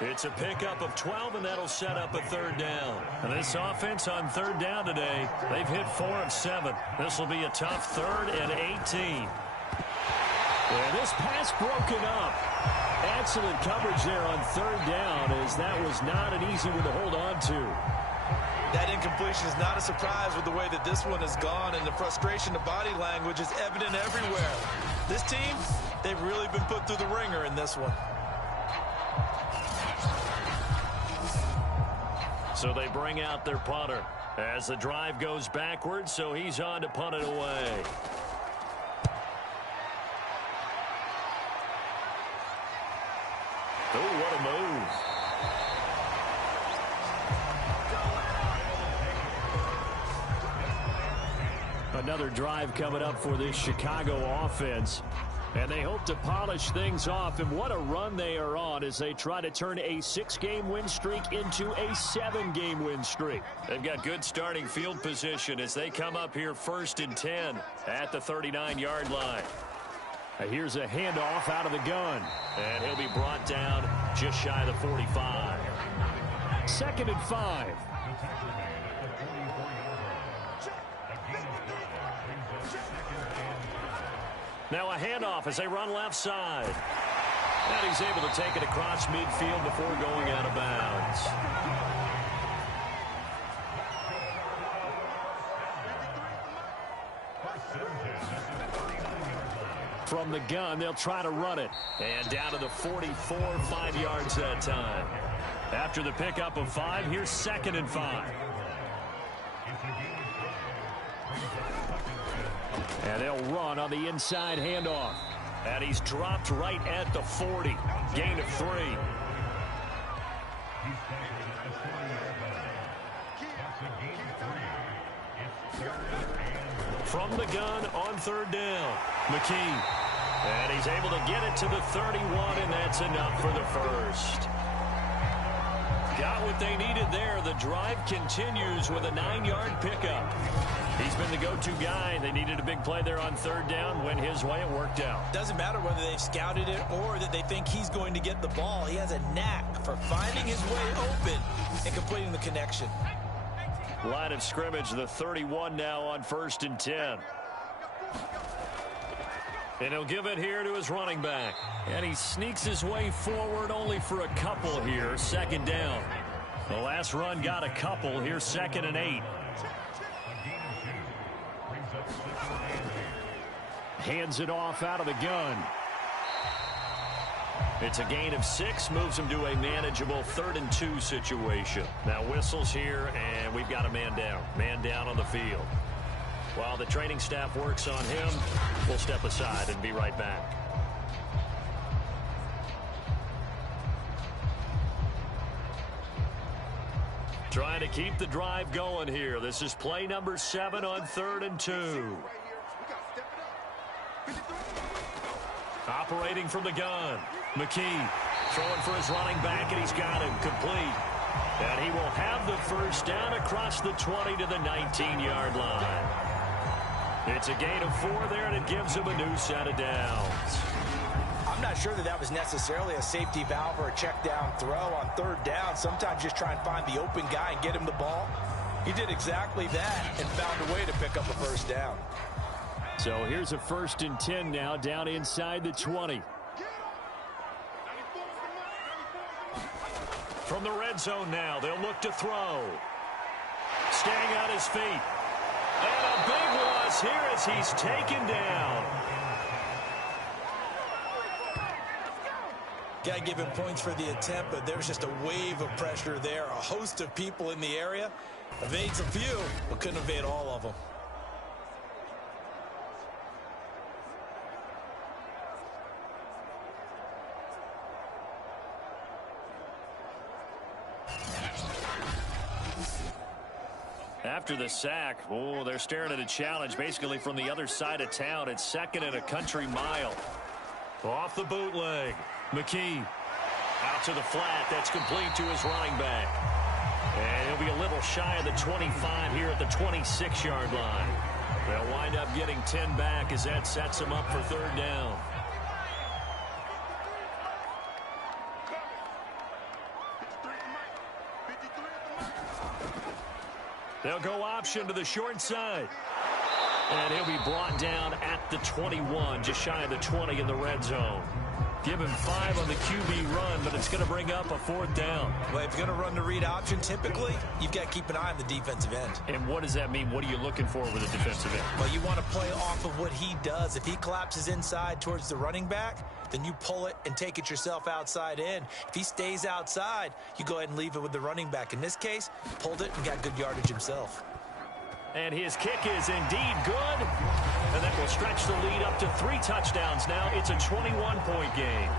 It's a pickup of 12, and that'll set up a 3rd down. And this offense on 3rd down today, they've hit 4 of 7. This will be a tough 3rd and 18. And this pass broken up. Excellent coverage there on 3rd down, as that was not an easy one to hold on to. That incompletion is not a surprise with the way that this one has gone, and the frustration of body language is evident everywhere. This team, they've really been put through the ringer in this one. So they bring out their punter as the drive goes backwards, so he's on to punt it away. Oh, what a move. Another drive coming up for this Chicago offense. And they hope to polish things off. And what a run they are on as they try to turn a 6-game win streak into a 7-game win streak. They've got good starting field position as they come up here 1st and 10 at the 39-yard line. Here's a handoff out of the gun. And he'll be brought down just shy of the 45. 2nd and 5. Now a handoff as they run left side. And he's able to take it across midfield before going out of bounds. From the gun, they'll try to run it. And down to the 44, 5 yards that time. After the pickup of 5, here's 2nd and 5. And they'll run on the inside handoff. And he's dropped right at the 40. Gain of 3. From the gun on 3rd down. McKee. And he's able to get it to the 31, and that's enough for the 1st. Got what they needed there. The drive continues with a 9-yard pickup. He's been the go-to guy. They needed a big play there on 3rd down. Went his way. It worked out. Doesn't matter whether they've scouted it or that they think he's going to get the ball. He has a knack for finding his way open and completing the connection. Line of scrimmage, the 31 now on 1st and 10. And he'll give it here to his running back. And he sneaks his way forward only for a couple here. 2nd down. The last run got a couple. Here's 2nd and 8. Hands it off out of the gun. It's a gain of 6. Moves him to a manageable 3rd and 2 situation. Now whistles here, and we've got a man down. Man down on the field. While the training staff works on him, we'll step aside and be right back. Trying to keep the drive going here. This is play number 7 on 3rd and 2. Operating from the gun. McKee throwing for his running back, and he's got him complete. And he will have the first down across the 20 to the 19-yard line. It's a gain of 4 there, and it gives him a new set of downs. I'm not sure that was necessarily a safety valve or a check down throw on third down. Sometimes just try and find the open guy and get him the ball. He did exactly that and found a way to pick up a first down. So here's a 1st and 10 now down inside the 20. From the red zone now, they'll look to throw. Staying on his feet. And a big loss here as he's taken down. Got to give him points for the attempt, but there's just a wave of pressure there. A host of people in the area. Evades a few, but couldn't evade all of them. After the sack, they're staring at a challenge basically from the other side of town. It's 2nd and a country mile. Off the bootleg. McKee out to the flat. That's complete to his running back. And he'll be a little shy of the 25 here at the 26-yard line. They'll wind up getting 10 back as that sets them up for 3rd down. They'll go option to the short side. And he'll be brought down at the 21, just shy of the 20 in the red zone. Give him 5 on the QB run, but it's going to bring up a 4th down. Well, if you're going to run the read option, typically, you've got to keep an eye on the defensive end. And what does that mean? What are you looking for with a defensive end? Well, you want to play off of what he does. If he collapses inside towards the running back, then you pull it and take it yourself outside in. If he stays outside, you go ahead and leave it with the running back. In this case, pulled it and got good yardage himself. And his kick is indeed good. And that will stretch the lead up to 3 touchdowns now. It's a 21-point game.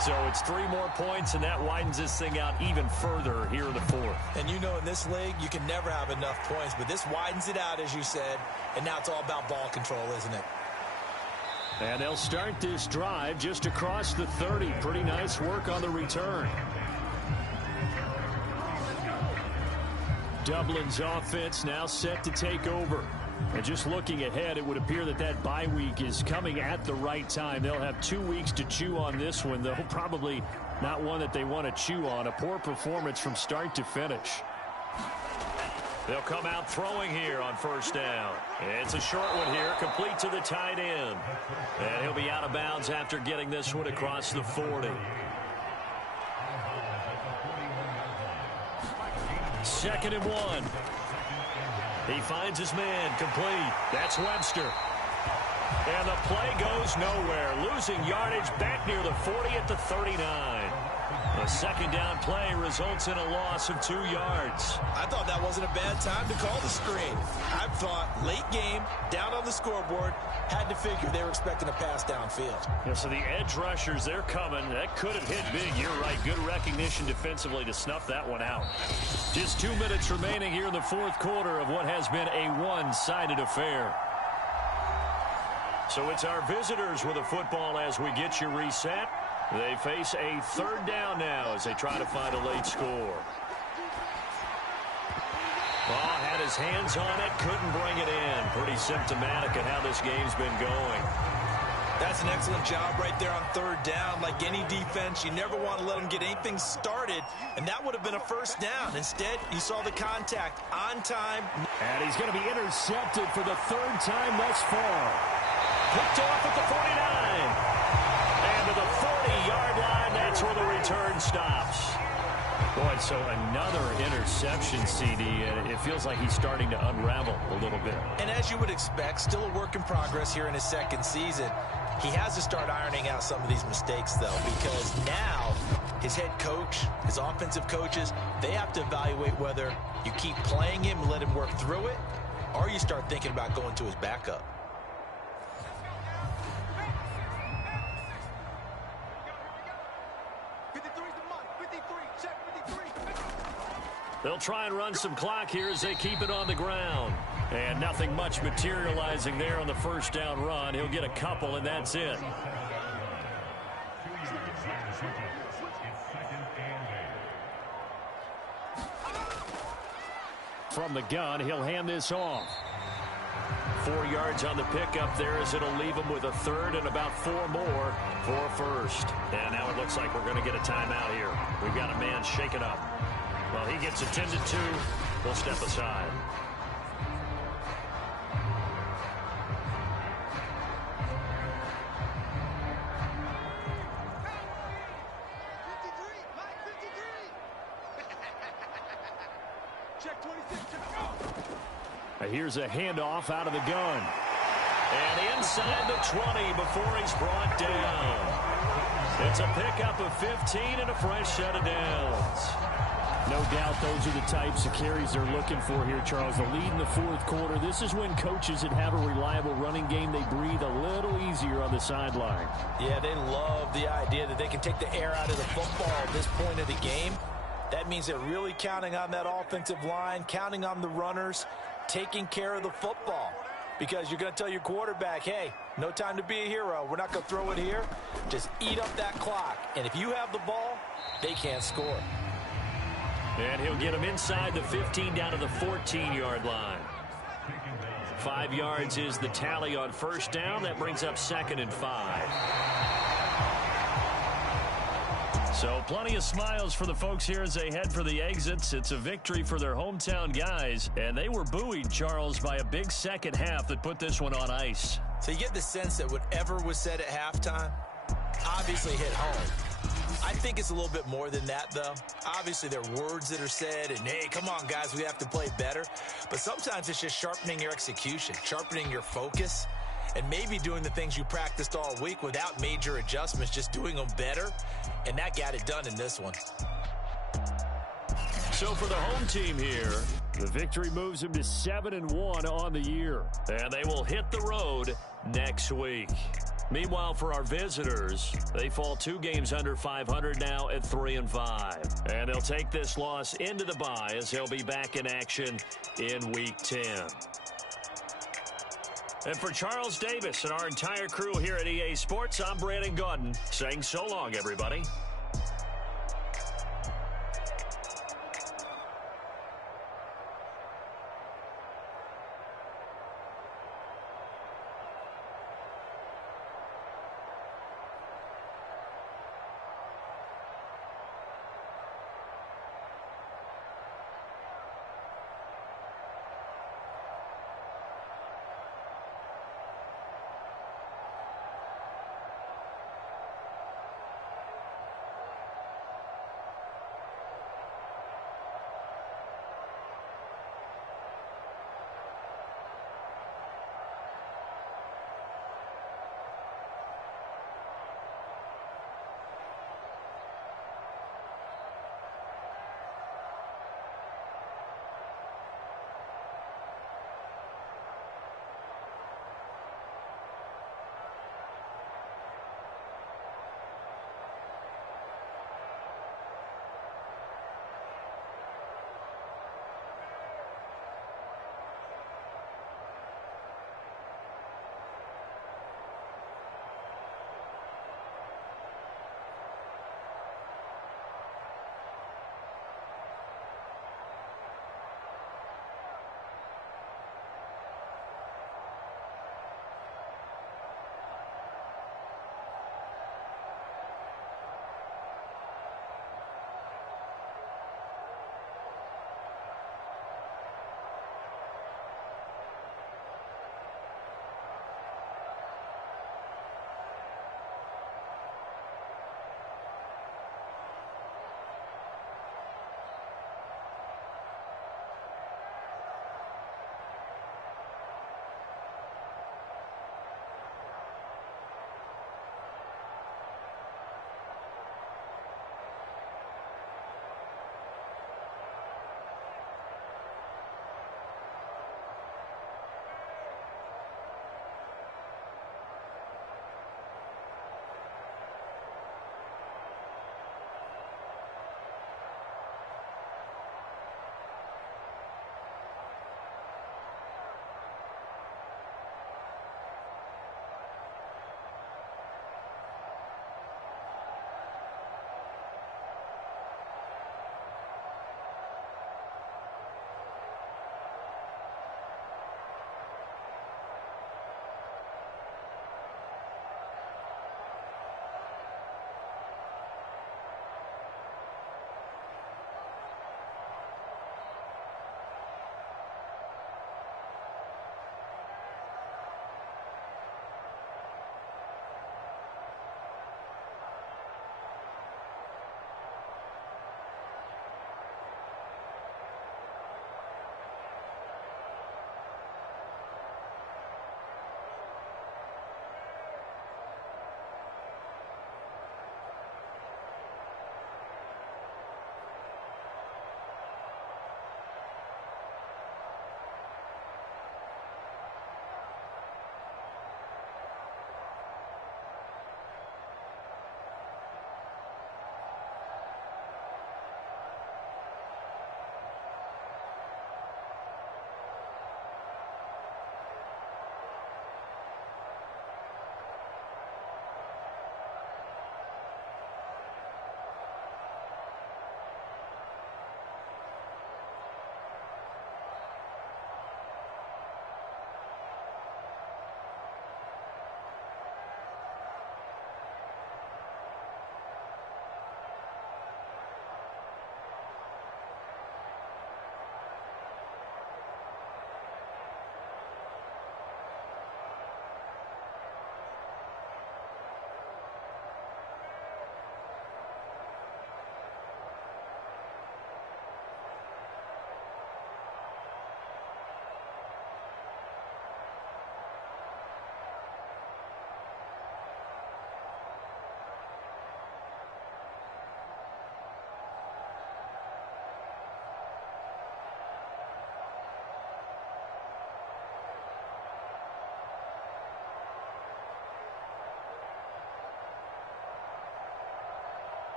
So it's 3 more points, and that widens this thing out even further here in the 4th. And you know in this league, you can never have enough points, but this widens it out, as you said, and now it's all about ball control, isn't it? And they'll start this drive just across the 30. Pretty nice work on the return. Dublin's offense now set to take over. And just looking ahead, it would appear that that bye week is coming at the right time. They'll have 2 weeks to chew on this one, though probably not one that they want to chew on. A poor performance from start to finish. They'll come out throwing here on 1st down. It's a short one here, complete to the tight end. And he'll be out of bounds after getting this one across the 40. 2nd and 1. He finds his man, complete. That's Webster. And the play goes nowhere. Losing yardage back near the 40 at the 39. The 2nd down play results in a loss of 2 yards. I thought that wasn't a bad time to call the screen. I thought late game, down on the scoreboard, had to figure they were expecting a pass downfield. Yeah, so the edge rushers, they're coming. That could have hit big. You're right. Good recognition defensively to snuff that one out. Just 2 minutes remaining here in the 4th quarter of what has been a one-sided affair. So it's our visitors with a football as we get you reset. They face a 3rd down now as they try to find a late score. Ball had his hands on it, couldn't bring it in. Pretty symptomatic of how this game's been going. That's an excellent job right there on 3rd down. Like any defense, you never want to let them get anything started, and that would have been a 1st down. Instead, you saw the contact on time. And he's going to be intercepted for the 3rd time thus far. Picked off at the 49. And to the 40-yard line, that's where the return stops. Boy, so another interception, CD, and it feels like he's starting to unravel a little bit. And as you would expect, still a work in progress here in his 2nd season. He has to start ironing out some of these mistakes, though, because now his head coach, his offensive coaches, they have to evaluate whether you keep playing him and let him work through it, or you start thinking about going to his backup. They'll try and run some clock here as they keep it on the ground. And nothing much materializing there on the first down run. He'll get a couple, and that's it. From the gun, he'll hand this off. 4 yards on the pickup there as it'll leave him with a third and about 4 more for first. And now it looks like we're going to get a timeout here. We've got a man shaken up. Well, he gets attended to. We'll step aside. Here's a handoff out of the gun. And inside the 20 before he's brought down. It's a pickup of 15 and a fresh set of downs. No doubt those are the types of carries they're looking for here, Charles. The lead in the fourth quarter. This is when coaches that have a reliable running game, they breathe a little easier on the sideline. Yeah, they love the idea that they can take the air out of the football at this point of the game. That means they're really counting on that offensive line, counting on the runners, taking care of the football. Because you're going to tell your quarterback, hey, no time to be a hero. We're not going to throw it here. Just eat up that clock. And if you have the ball, they can't score. And he'll get him inside the 15 down to the 14-yard line. 5 yards is the tally on first down. That brings up 2nd and 5. So plenty of smiles for the folks here as they head for the exits. It's a victory for their hometown guys. And they were buoyed, Charles, by a big second half that put this one on ice. So you get the sense that whatever was said at halftime obviously hit home. I think it's a little bit more than that, though. Obviously, there are words that are said, and, hey, come on, guys, we have to play better. But sometimes it's just sharpening your execution, sharpening your focus, and maybe doing the things you practiced all week without major adjustments, just doing them better. And that got it done in this one. So for the home team here, the victory moves them to 7-1 on the year. And they will hit the road next week. Meanwhile, for our visitors, they fall 2 games under 500 now at 3-5. And they'll take this loss into the bye as they'll be back in action in Week 10. And for Charles Davis and our entire crew here at EA Sports, I'm Brandon Gaudin saying so long, everybody.